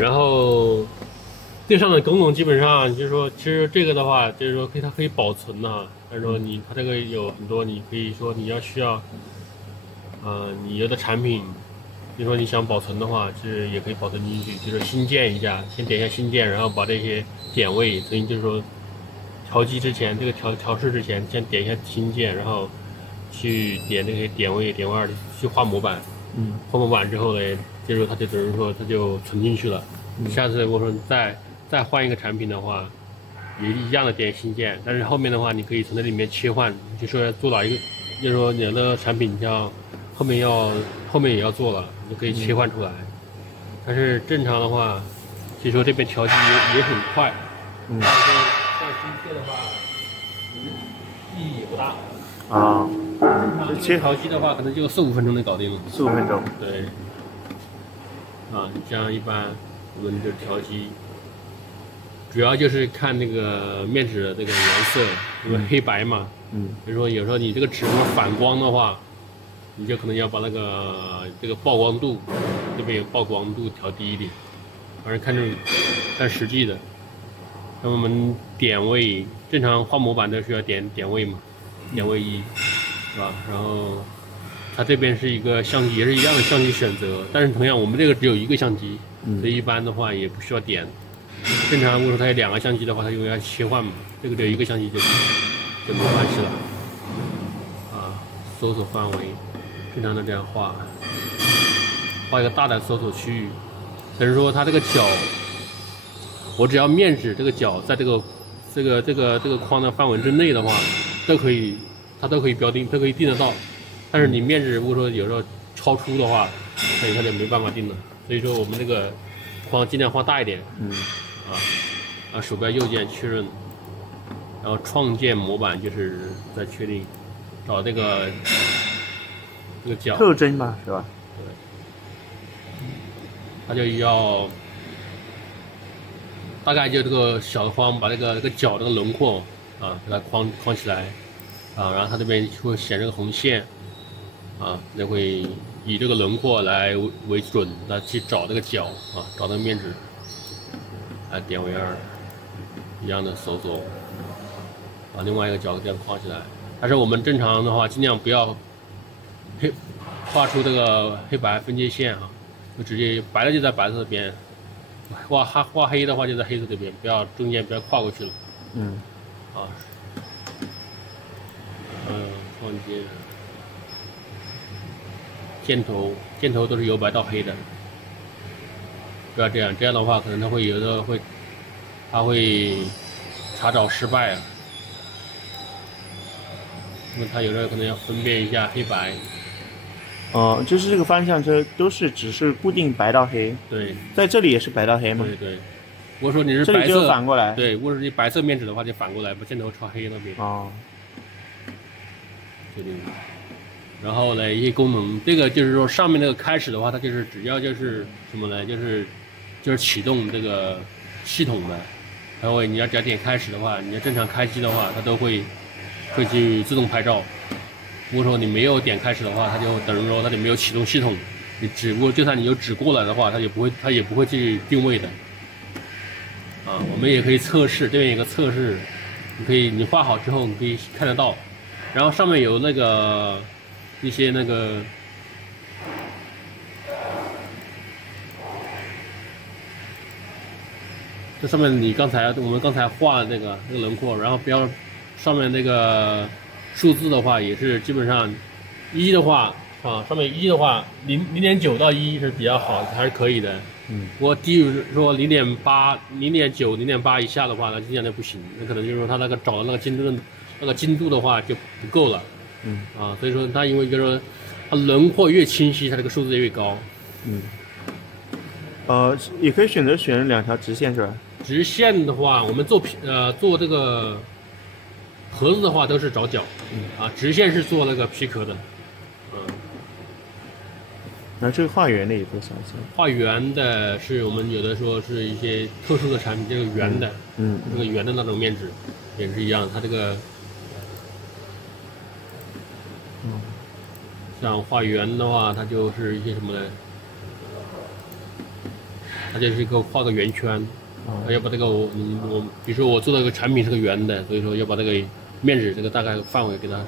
然后这上的功能基本上就是说，其实这个的话就是说它可以保存呐、但是说它这个有很多，你可以说你需要，你有的产品，比如说你想保存的话，是也可以保存进去，就是新建一下，先点一下新建，然后把这些点位，所以就是说调机之前，这个调试之前，先点一下新建，然后去点那些点位去画模板，画模板之后呢，就是说它就等于说它就存进去了。下次我说再换一个产品的话，也一样的点新建，但是后面的话你可以从这里面切换，就说做哪一个，就是说你的产品像后面也要做了，你可以切换出来。但是正常的话，所以说这边调机也很快。但是说像机械的话，意义也不大。啊，正常调机的话，可能就4-5分钟能搞定了。4-5分钟。对。像一般我们就调机，主要就是看那个面纸的这个颜色，因为黑白嘛。比如说有时候你这个纸反光的话，你就可能要把这个曝光度，这边有曝光度调低一点，反正看实际的。那我们点位正常画模板都需要点位嘛，点位1，是吧？然后它这边是一个相机，也是一样的相机选择，但是同样我们这个只有一个相机，所以一般的话也不需要点。正常如果说它有2个相机的话，它就要切换嘛，这个只有一个相机就没关系了。搜索范围正常的这样画一个大的搜索区域，等于说它这个角，我只要面纸这个角在这个框的范围之内的话，它都可以标定，都可以定得到。但是你面纸如果说有时候超出的话，它就没办法定了。所以说我们这个框尽量画大一点。鼠标右键确认，然后创建模板就是再确定，找这个角特征嘛，是吧？对，它就要大概就这个小的框，把这个角这个轮廓给它框起来然后它这边会显示个红线那会以这个轮廓来为准来去找这个角找那个面纸，点为2，一样的搜索另外一个角这样框起来。但是我们正常的话，尽量不要画出这个黑白分界线就直接白的就在白色这边，画黑的话就在黑色这边，不要中间不要跨过去了。创建箭头都是由白到黑的，不要这样，这样的话可能它会有的它会查找失败因为它有的可能要分辨一下黑白。就是这个方向车都是只是固定白到黑。对，在这里也是白到黑吗？对。如果说你是白色，这里就反过来。对，如果是你白色面纸的话，就反过来把箭头朝黑那边。确定。然后呢，一些功能，这个就是说上面那个开始的话，它就是只要就是什么呢？就是启动这个系统的。然后你要只要点开始的话，你要正常开机的话，它都会去自动拍照。如果说你没有点开始的话，它就等于说它就没有启动系统。你只不过就算你有指过来的话，它也不会去定位的。我们也可以测试，这边有个测试，你画好之后你可以看得到。然后上面有一些这上面我们刚才画的那个轮廓，然后上面那个数字的话也是基本上1的话上面1的话0.9到1是比较好的，还是可以的。如果低于说0.8、0.9、0.8以下的话，那尽量就不行，那可能就是说它找的那个精度的话就不够了。所以说它因为就是说它轮廓越清晰，它这个数字越高。也可以选2条直线是吧？直线的话，我们做这个盒子的话都是找角，直线是做那个皮壳的，那这个画圆的也做啥子？画圆的是我们有的说是一些特殊的产品，这个圆的，这个圆的那种面纸也是一样，它这个，像画圆的话，它就是一些什么呢？它就是一个画个圆圈，要把这个我比如说我做的一个产品是个圆的，所以说要把这个面纸这个大概范围给它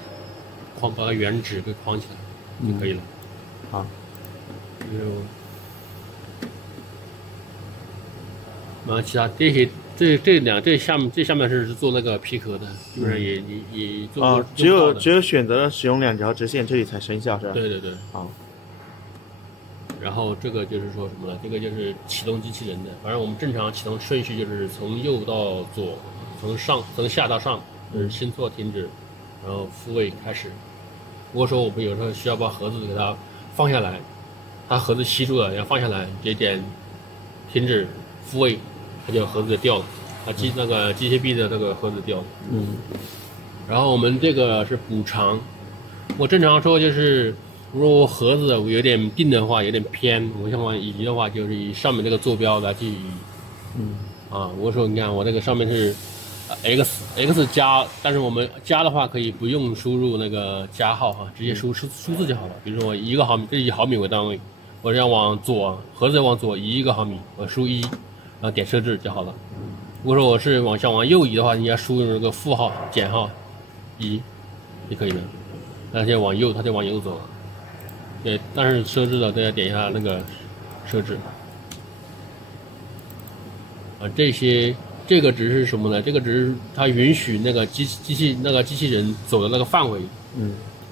把个圆纸给框起来就可以了。好，然后其他这下面是做那个皮壳的，基本上也做过。只有选择了使用2条直线，这里才生效是吧？对。好。然后这个就是说什么呢？这个就是启动机器人的。反正我们正常启动顺序就是从右到左，从下到上，就是先做停止，然后复位开始。如果说我们有时候需要把盒子给它放下来，它盒子吸住了，要放下来，直接点停止复位，它就盒子就掉了，它那个机械臂的那个盒子掉了。然后我们这个是补偿，我正常说就是。如果我盒子有点定的话，有点偏，我想往移的话，就是以上面这个坐标来去移。如果说你看我这个上面是x 加，但是我们加的话可以不用输入那个加号哈，直接输数字就好了。比如说我1个毫米，这以毫米为单位，我这样往左，盒子往左移1个毫米，我输1，然后点设置就好了。如果说我是往右移的话，你要输入那个负号、减号1就可以了。那就往右，它就往右走了。对，但是设置的大家点一下那个设置。这个只是什么呢？这个只是它允许那个机器人走的那个范围。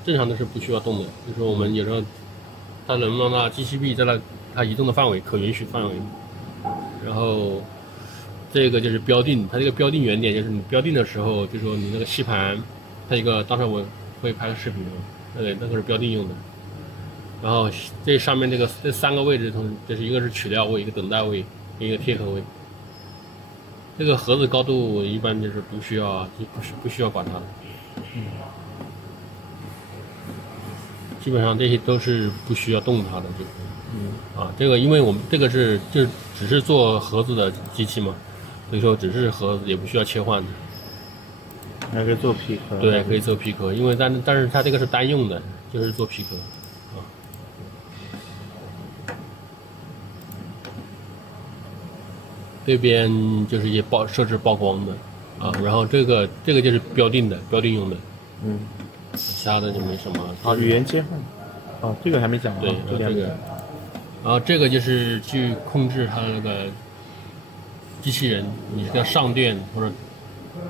正常的是不需要动的。就是说我们有时候它能让它机器臂在它移动的范围可允许范围。然后这个就是标定，它这个标定原点就是你标定的时候，就是说你那个吸盘，它一个当时我会拍个视频，那个是标定用的。然后这上面这3个位置，这是一个是取料位，一个等待位，一个贴合位。这个盒子高度一般就是不需要管它的。基本上这些都是不需要动它的，这个因为我们这个就只是做盒子的机器嘛，所以说只是盒子也不需要切换的。还可以做皮壳。对，可以做皮壳，因为但是它这个是单用的，就是做皮壳。这边就是一些设置曝光的然后这个就是标定用的，其他的就没什么。语言切换，这个还没讲完。对，这个，然后这个就是去控制它的那个机器人，你是要上电或者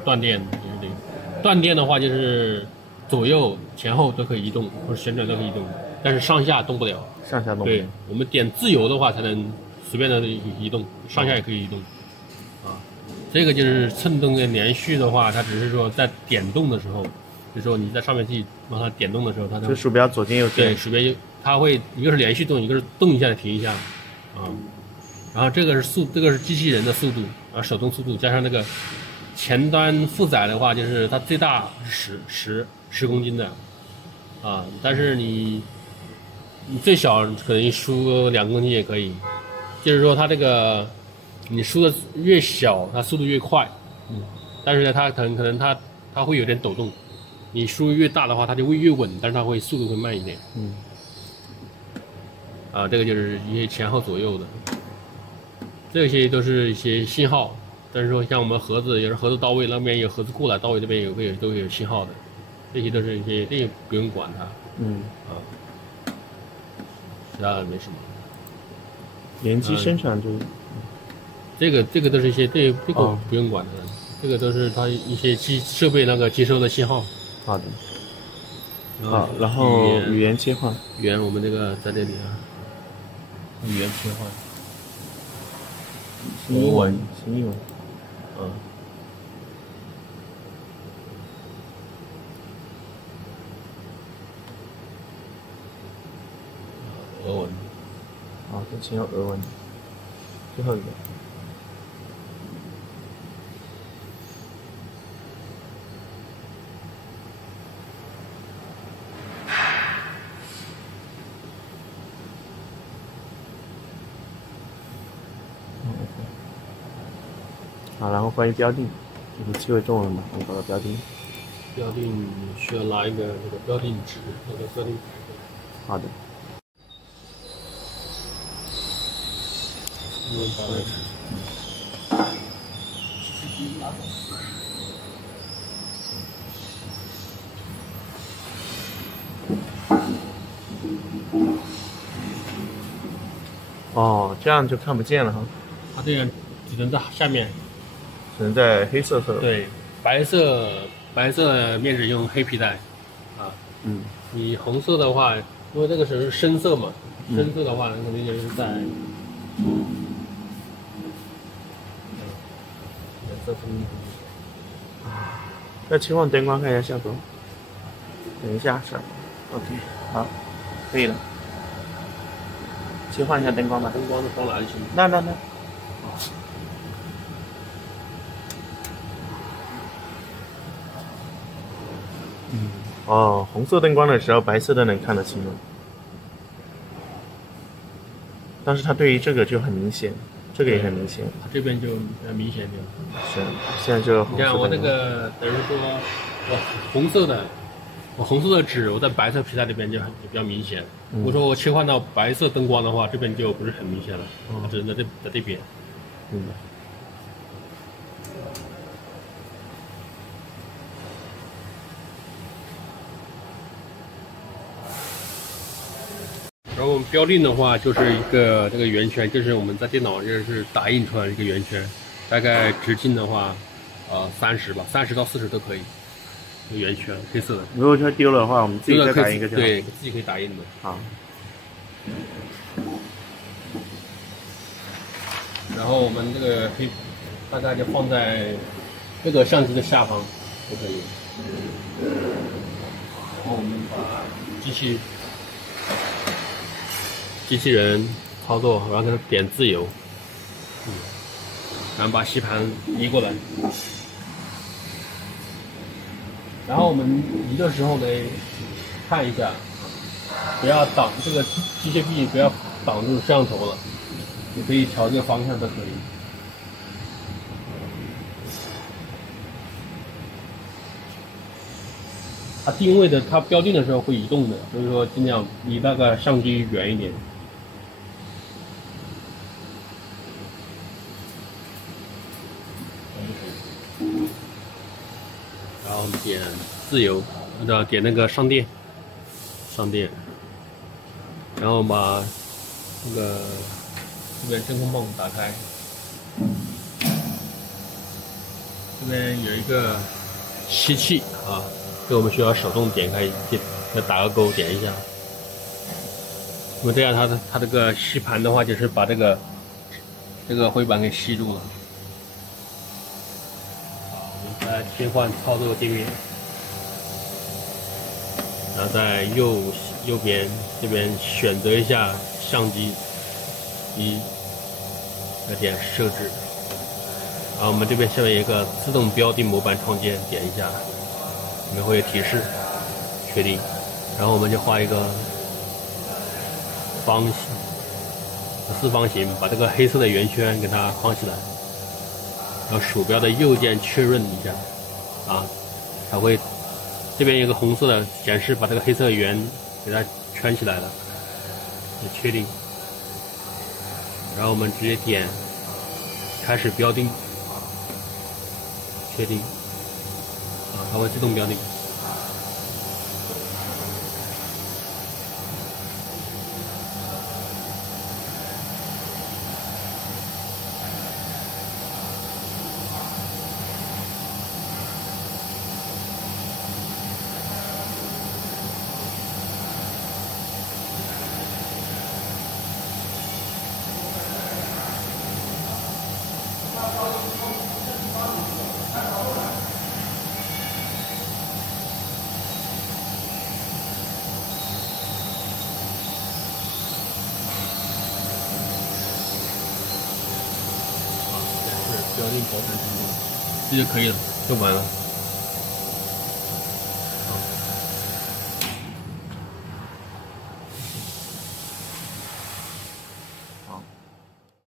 断电，就是这个。断电的话就是左右前后都可以移动，或者旋转都可以移动，但是上下动不了。上下动不了。对，我们点自由的话才能随便的移动，上下也可以移动。这个就是蹭动的连续的话，它只是说在点动的时候，就是说你在上面去让它点动的时候，它就鼠标左键右键。对，鼠标它会一个是连续动，一个是动一下停一下，然后这个是机器人的速度手动速度加上那个前端负载的话，就是它最大是10公斤的但是你最小可能输2公斤也可以，就是说它这个。你输的越小，它速度越快，但是呢，它可能它会有点抖动。你输越大的话，它就会越稳，但是它速度会慢一点。这个就是一些前后左右的，这些都是一些信号。但是说像我们盒子，有时候盒子到位那边有盒子过来，到位这边都会有信号的，这些都是一些这个不用管它。其他的没什么。联机生产这个都是一些这个不用管的，这个都是它一些设备那个接收的信号。好的。然后语言切换。语言我们这个在这里语言切换。新英文。俄文。这先用俄文。最后一个。然后关于标定，就是7位中文嘛，我们搞到标定。标定需要拿一个那个标定纸，那个标定纸。好的。哦，这样就看不见了哈，它这样只能在下面。只能在黑色头。对，白色面纸用黑皮带，啊，嗯，你红色的话，因为这个是深色嘛，深色的话，肯定就是在颜色分明。再切换灯光看一下效果。等一下是 ，OK， 好，可以了。切换一下灯光吧。灯光的光哪里去？那。哦，红色灯光的时候，白色的能看得清了。但是它对于这个就很明显，这个也很明显。它这边就比较明显点。是，现在就红色。你看我那个，等于说，我红色的纸，我在白色皮带这边就比较明显。如果说我切换到白色灯光的话，这边就不是很明显了，它只能在这边。嗯。然后我们标定的话，就是一个这个圆圈，就是我们在电脑就是打印出来的一个圆圈，大概直径的话，30吧，30到40都可以。一个圆圈，黑色的。如果它丢了的话，我们自己再打一个就好。对，自己可以打印的。好。然后我们这个可以大概就放在这个相机的下方就可以。然后我们把机器人操作，然后给它点自由，然后把吸盘移过来。然后我们移的时候呢，看一下，不要挡这个机械臂，不要挡住摄像头了。你可以调这个方向都可以。它定位的，它标定的时候会移动的，所以说尽量离那个相机远一点。然后点自由，点那个上电，然后把那个这边真空泵打开，这边有一个吸气啊，这我们需要手动点开，再打个勾点一下。那么这样它这个吸盘的话，就是把这个灰板给吸住了。好，我们再切换操作界面，然后在右边这边选择一下相机。再点设置，然后我们这边下面有一个自动标定模板创建，点一下，里面会有提示，确定，然后我们就画一个四方形，把这个黑色的圆圈给它框起来，然后鼠标的右键确认一下，啊，它会这边有个红色的显示，把这个黑色的圆给它圈起来了，确定。然后我们直接点开始标定，确定，它会自动标定。标定保存成功，这就可以了，就完了。